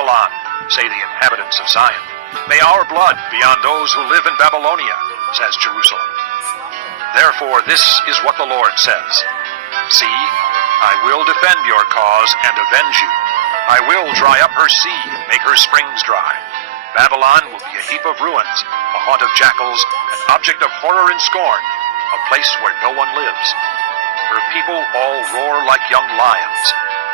Babylon, say the inhabitants of Zion. May our blood be on those who live in Babylonia, says Jerusalem. Therefore this is what the Lord says. See, I will defend your cause and avenge you. I will dry up her sea and make her springs dry. Babylon will be a heap of ruins, a haunt of jackals, an object of horror and scorn, a place where no one lives. Her people all roar like young lions.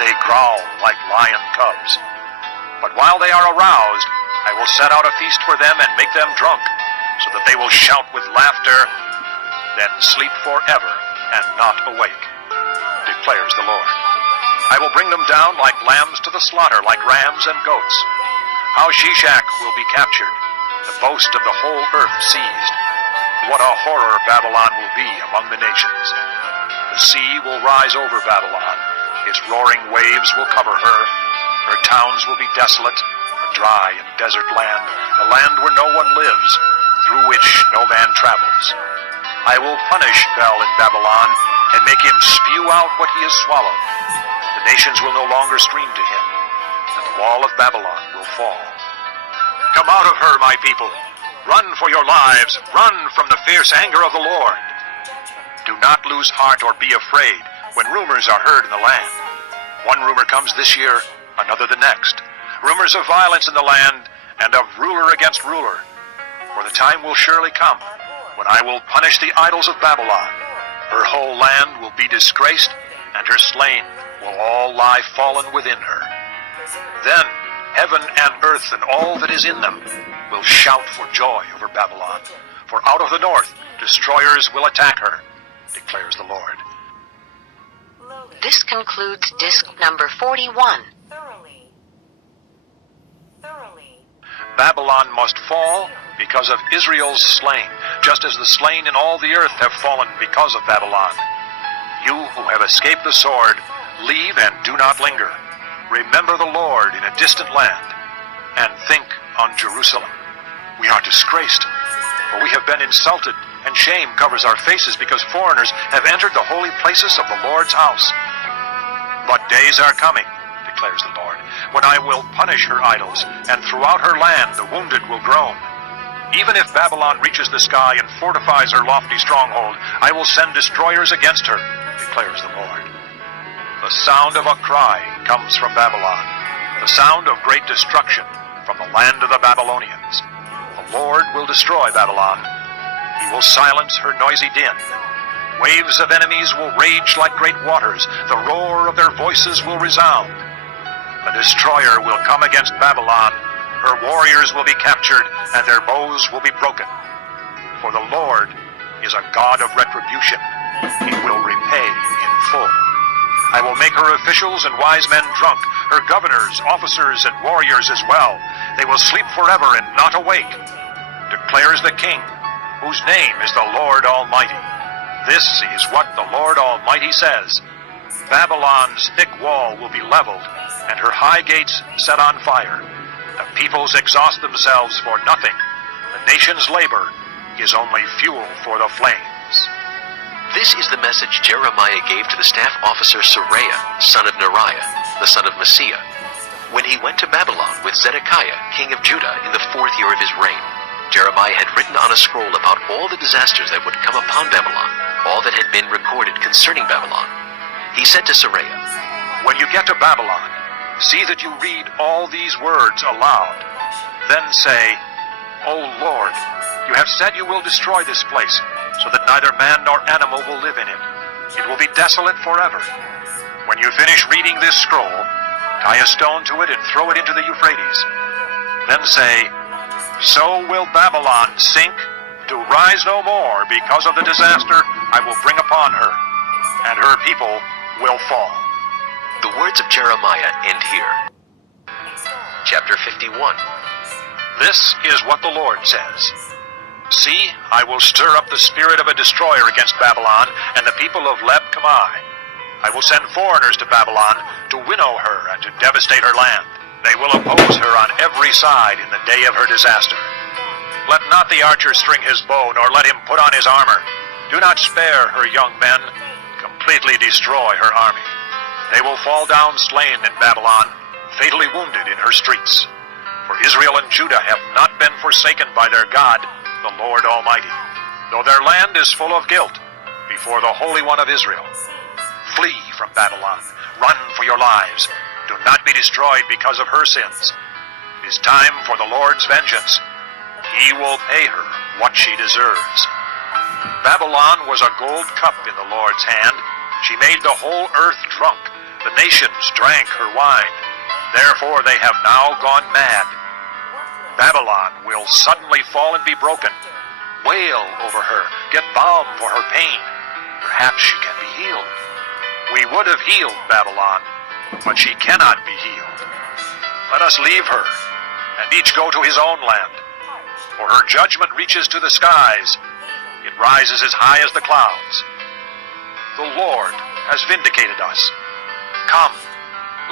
They growl like lion cubs. But while they are aroused, I will set out a feast for them and make them drunk, so that they will shout with laughter, then sleep forever and not awake, declares the Lord. I will bring them down like lambs to the slaughter, like rams and goats. How Shishak will be captured, the boast of the whole earth seized. What a horror Babylon will be among the nations. The sea will rise over Babylon. Its roaring waves will cover her. Her towns will be desolate, a dry and desert land, a land where no one lives, through which no man travels. I will punish Bel in Babylon and make him spew out what he has swallowed. The nations will no longer stream to him, and the wall of Babylon will fall. Come out of her, my people. Run for your lives. Run from the fierce anger of the Lord. Do not lose heart or be afraid when rumors are heard in the land. One rumor comes this year, another the next. Rumors of violence in the land and of ruler against ruler. For the time will surely come when I will punish the idols of Babylon. Her whole land will be disgraced, and her slain will all lie fallen within her. Then heaven and earth and all that is in them will shout for joy over Babylon. For out of the north destroyers will attack her, declares the Lord. This concludes disc number 41. Babylon must fall because of Israel's slain, just as the slain in all the earth have fallen because of Babylon. You who have escaped the sword, leave and do not linger. Remember the Lord in a distant land, and think on Jerusalem. We are disgraced, for we have been insulted, and shame covers our faces because foreigners have entered the holy places of the Lord's house. But days are coming, declares the Lord, when I will punish her idols, and throughout her land the wounded will groan. Even if Babylon reaches the sky and fortifies her lofty stronghold, I will send destroyers against her, declares the Lord. The sound of a cry comes from Babylon, the sound of great destruction from the land of the Babylonians. The Lord will destroy Babylon. He will silence her noisy din. Waves of enemies will rage like great waters. The roar of their voices will resound. The destroyer will come against Babylon. Her warriors will be captured, and their bows will be broken. For the Lord is a God of retribution. He will repay in full. I will make her officials and wise men drunk, her governors, officers, and warriors as well. They will sleep forever and not awake, declares the King, whose name is the Lord Almighty. This is what the Lord Almighty says. Babylon's thick wall will be leveled, and her high gates set on fire. The peoples exhaust themselves for nothing. The nation's labor is only fuel for the flames. This is the message Jeremiah gave to the staff officer Seraiah, son of Neriah, the son of Maaseiah, when he went to Babylon with Zedekiah, king of Judah, in the 4th year of his reign. Jeremiah had written on a scroll about all the disasters that would come upon Babylon, all that had been recorded concerning Babylon. He said to Seraiah, When you get to Babylon, see that you read all these words aloud. Then say, O Lord, you have said you will destroy this place, so that neither man nor animal will live in it. It will be desolate forever. When you finish reading this scroll, tie a stone to it and throw it into the Euphrates. Then say, So will Babylon sink, to rise no more because of the disaster I will bring upon her, and her people will fall. The words of Jeremiah end here. Chapter 51. This is what the Lord says. See, I will stir up the spirit of a destroyer against Babylon and the people of Leb-Kamai. I will send foreigners to Babylon to winnow her and to devastate her land. They will oppose her on every side in the day of her disaster. Let not the archer string his bow, nor let him put on his armor. Do not spare her young men. Completely destroy her army. They will fall down slain in Babylon, fatally wounded in her streets. For Israel and Judah have not been forsaken by their God, the Lord Almighty, though their land is full of guilt before the Holy One of Israel. Flee from Babylon. Run for your lives. Do not be destroyed because of her sins. It is time for the Lord's vengeance. He will pay her what she deserves. Babylon was a gold cup in the Lord's hand. She made the whole earth drunk. The nations drank her wine. Therefore they have now gone mad. Babylon will suddenly fall and be broken. Wail over her. Get balm for her pain. Perhaps she can be healed. We would have healed Babylon, but she cannot be healed. Let us leave her, and each go to his own land. For her judgment reaches to the skies. It rises as high as the clouds. The Lord has vindicated us. Come,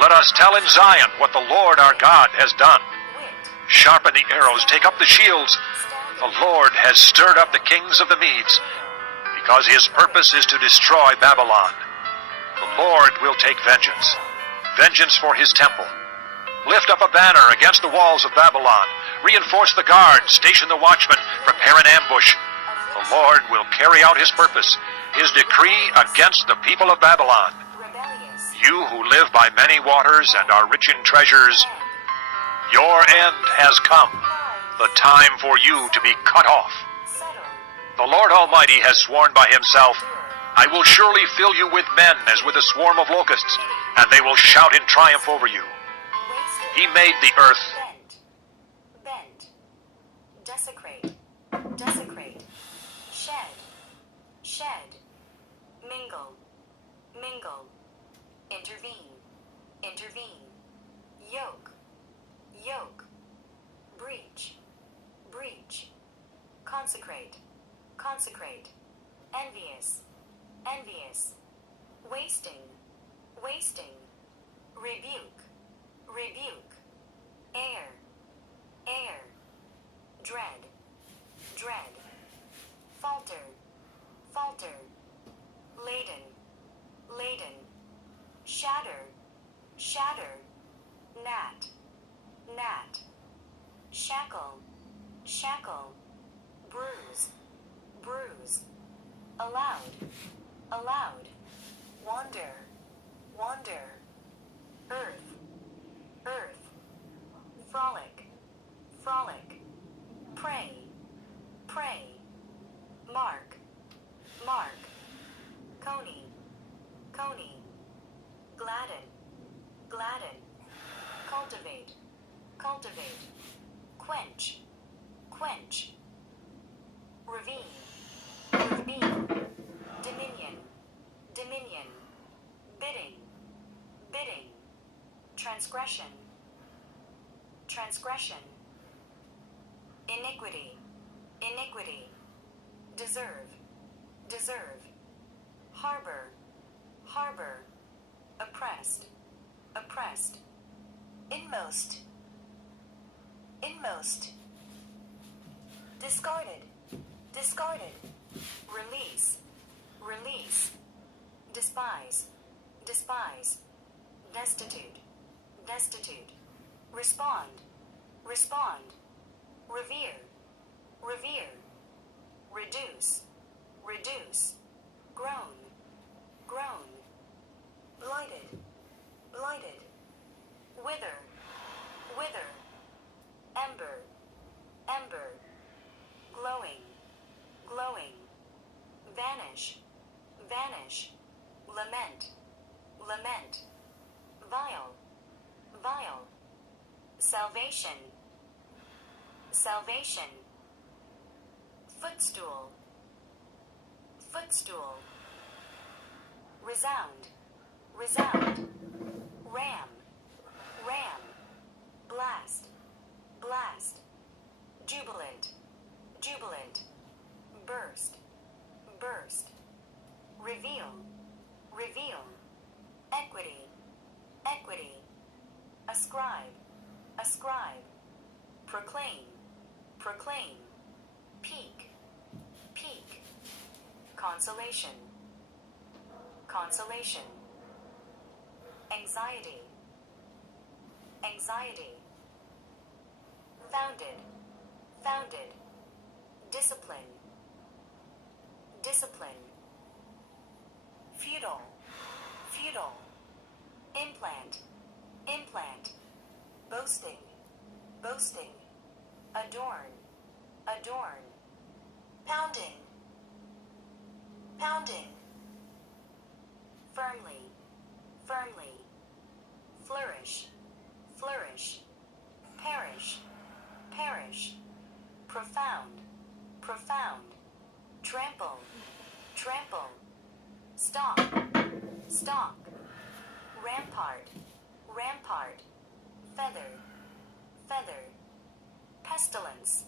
let us tell in Zion what the Lord our God has done. Sharpen the arrows, take up the shields. The Lord has stirred up the kings of the Medes, because his purpose is to destroy Babylon. The Lord will take vengeance, vengeance for his temple. Lift up a banner against the walls of Babylon. Reinforce the guards, station the watchmen, prepare an ambush. The Lord will carry out his purpose, his decree against the people of Babylon. You who live by many waters and are rich in treasures, your end has come, the time for you to be cut off. The Lord Almighty has sworn by himself, I will surely fill you with men as with a swarm of locusts, and they will shout in triumph over you. He made the earth. Bend, desecrate, desecrate, shed, shed, mingle, mingle, intervene, intervene, yoke, yoke, breach, breach, consecrate, consecrate, envious, envious, wasting, wasting, rebuke, rebuke, air, air, dread, dread, falter, falter, laden, laden, shatter, shatter, gnat, gnat, shackle, shackle, bruise, bruise, allowed, allowed, wander, wander, earth, earth, frolic, frolic, pray, pray, mark, mark, coney, coney, gladden, gladden, cultivate, cultivate, quench, quench, ravine, ravine, dominion, dominion, bidding, bidding, transgression, transgression, iniquity, iniquity, deserve, deserve, harbor, harbor, oppressed, oppressed, inmost, inmost, discarded, discarded, release, release, despise, despise, destitute, destitute, respond, respond, revere, revere, reduce, reduce, groan, groan, blighted, blighted, wither, wither, ember, ember, glowing, glowing, vanish, vanish, lament, lament, vile, vile, salvation, salvation, footstool, footstool, resound, resound, ram, ram, blast, blast, jubilant, jubilant, burst, burst, reveal, reveal, equity, equity, ascribe, ascribe, proclaim, proclaim, peak, peak, consolation, consolation, anxiety, anxiety, founded, founded, discipline, discipline, feudal, feudal, implant, implant, boasting, boasting, adorn, adorn, pounding, pounding, firmly, firmly, flourish, flourish, perish, perish, profound, profound, trample, trample, stalk, stalk, rampart, rampart, feather, feather, pestilence,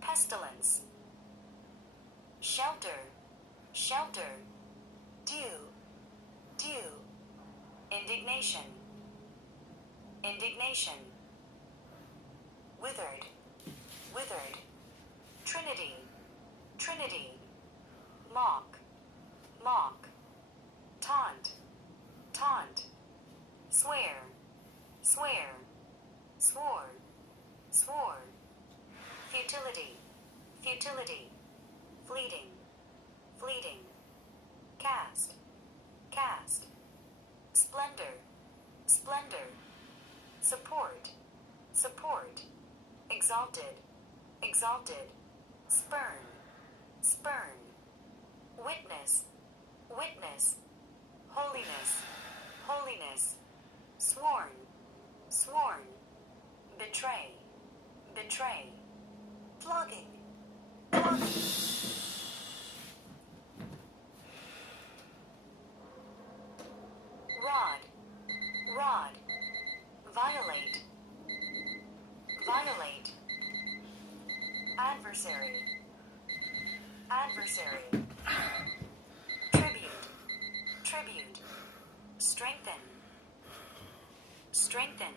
pestilence, shelter, shelter, dew, dew, indignation, indignation, withered, withered, trinity, trinity, mock, mock, taunt, taunt, swear, swear, swore, swore, futility, futility, fleeting, fleeting, cast, cast, splendor, splendor, support, support, exalted, exalted, spurn, spurn, witness, witness, holiness, holiness, sworn, sworn, betray, betray, flogging, flogging, rod, rod, violate, violate, adversary, adversary, tribute, tribute, strengthen, strengthen,